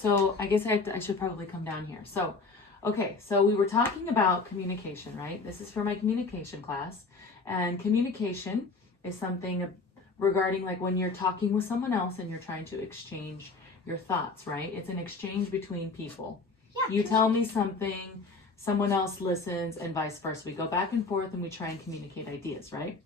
So I guess I should probably come down here. So, okay, so we were talking about communication, right? This is for my communication class. And communication is something regarding like when you're talking with someone else and you're trying to exchange your thoughts, right? It's an exchange between people. Yeah, you tell me something, someone else listens, and vice versa. We go back and forth and we try and communicate ideas, right?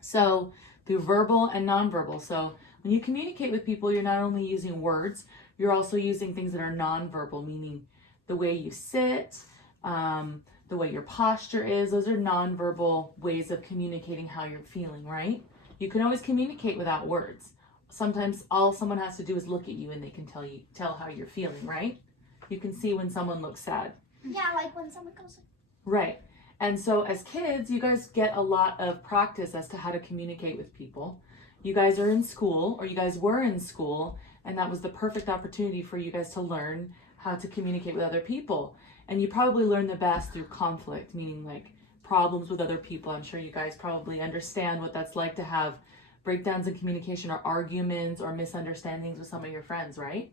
So through verbal and nonverbal. So when you communicate with people, you're not only using words, you're also using things that are nonverbal, meaning the way you sit, the way your posture is. Those are nonverbal ways of communicating how you're feeling, right? You can always communicate without words. Sometimes all someone has to do is look at you and they can tell how you're feeling, right? You can see when someone looks sad. Yeah, like when someone goes. Right. And so as kids, you guys get a lot of practice as to how to communicate with people. You guys are in school, or you guys were in school, and that was the perfect opportunity for you guys to learn how to communicate with other people. And you probably learn the best through conflict, meaning like problems with other people. I'm sure you guys probably understand what that's like to have breakdowns in communication or arguments or misunderstandings with some of your friends, right?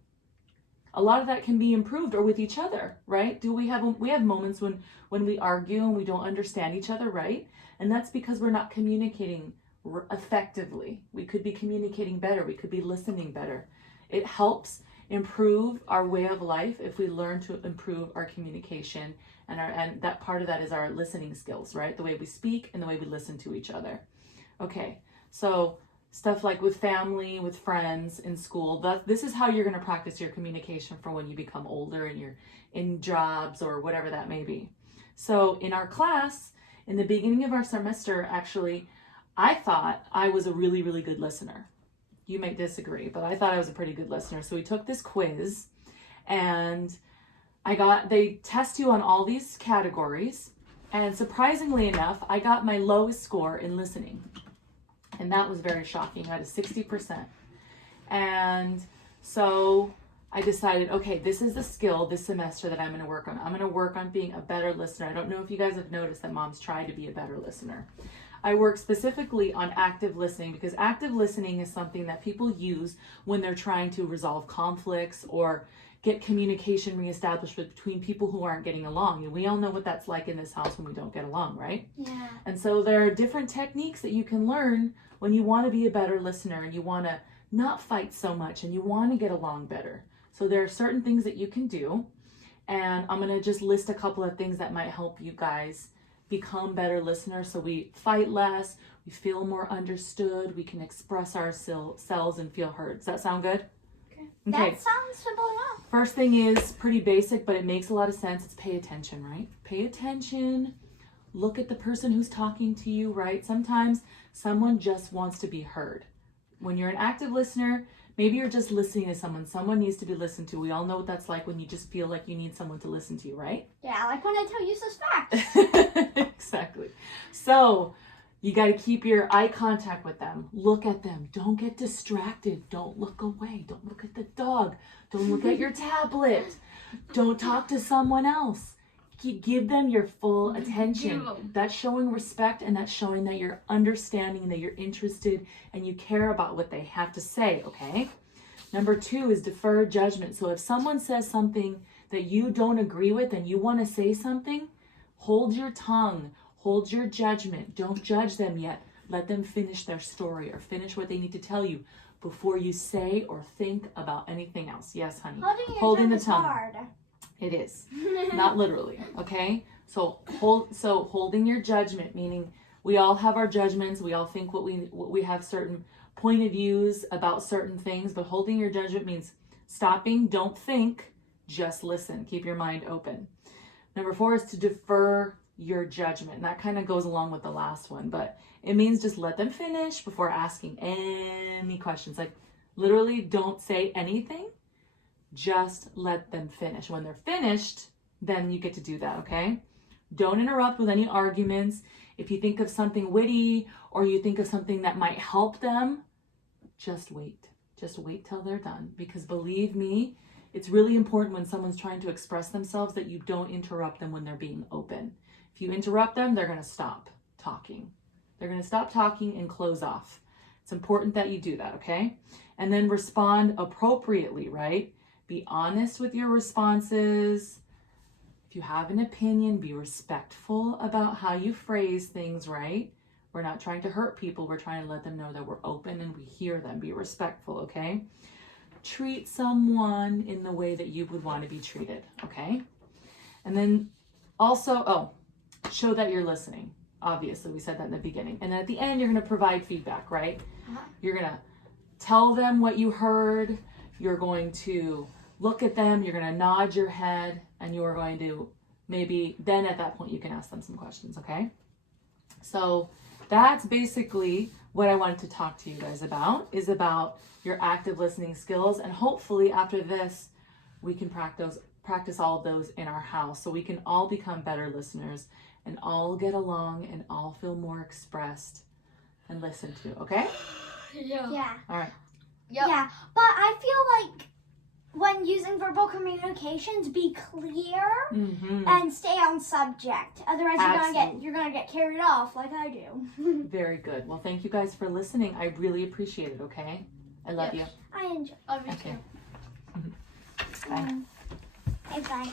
A lot of that can be improved, or with each other, right? We have moments when we argue and we don't understand each other, right? And that's because we're not communicating effectively. We could be communicating better. We could be listening better. It helps improve our way of life if we learn to improve our communication, and that part of that is our listening skills, right? The way we speak and the way we listen to each other. Okay, so stuff like with family, with friends, in school, this is how you're going to practice your communication for when you become older and you're in jobs or whatever that may be. So in our class, in the beginning of our semester, actually, I thought I was a really, really good listener. You may disagree, but I thought I was a pretty good listener. So we took this quiz, and they test you on all these categories, and surprisingly enough, I got my lowest score in listening. And that was very shocking. I had a 60%. And so I decided, okay, this is the skill this semester that I'm going to work on. I'm going to work on being a better listener. I don't know if you guys have noticed that moms try to be a better listener. I work specifically on active listening, because active listening is something that people use when they're trying to resolve conflicts or get communication reestablished between people who aren't getting along. And we all know what that's like in this house when we don't get along, right? Yeah. And so there are different techniques that you can learn when you want to be a better listener and you want to not fight so much and you want to get along better. So there are certain things that you can do, and I'm going to just list a couple of things that might help you guys become better listeners, so we fight less, we feel more understood, we can express ourselves and feel heard. Does that sound good? Okay. That sounds simple enough. First thing is pretty basic, but it makes a lot of sense. It's pay attention, right? Pay attention. Look at the person who's talking to you, right? Sometimes someone just wants to be heard. When you're an active listener, maybe you're just listening to someone. Someone needs to be listened to. We all know what that's like when you just feel like you need someone to listen to you, right? Yeah, like when I tell you useless facts. Exactly. So you got to keep your eye contact with them. Look at them. Don't get distracted. Don't look away. Don't look at the dog. Don't look at your tablet. Don't talk to someone else. Give them your full attention. That's showing respect, and that's showing that you're understanding and that you're interested and you care about what they have to say, okay? Number 2 is defer judgment. So if someone says something that you don't agree with and you want to say something, hold your tongue, hold your judgment. Don't judge them yet. Let them finish their story or finish what they need to tell you before you say or think about anything else. Yes, honey. Holding the tongue. Hard. It is. Not literally, okay? So holding your judgment, meaning we all have our judgments. We all think what we have certain point of views about certain things, but holding your judgment means stopping, don't think, just listen. Keep your mind open. Number 4 is to defer your judgment. And that kind of goes along with the last one, but it means just let them finish before asking any questions. Like literally don't say anything. Just let them finish. When they're finished, then you get to do that, okay? Don't interrupt with any arguments. If you think of something witty or you think of something that might help them, just wait. Just wait till they're done. Because believe me, it's really important when someone's trying to express themselves that you don't interrupt them when they're being open. If you interrupt them, they're going to stop talking. They're going to stop talking and close off. It's important that you do that, okay? And then respond appropriately, right? Be honest with your responses. If you have an opinion, be respectful about how you phrase things, right? We're not trying to hurt people. We're trying to let them know that we're open and we hear them. Be respectful, okay? Treat someone in the way that you would want to be treated, okay? And then also, show that you're listening. Obviously, we said that in the beginning. And at the end, you're going to provide feedback, right? You're going to tell them what you heard. You're going to look at them. You're going to nod your head. And you're going to maybe, then at that point, you can ask them some questions, okay? So that's basically what I wanted to talk to you guys about, is about your active listening skills. And hopefully after this, we can practice all of those in our house so we can all become better listeners and all get along and all feel more expressed and listened to, okay? Yeah. All right. Yep. Yeah, but I feel like when using verbal communications, be clear and stay on subject. Otherwise, you're gonna get carried off like I do. Very good. Well, thank you guys for listening. I really appreciate it. Okay. I love you. I enjoy. Love you Okay. too. Bye. Bye.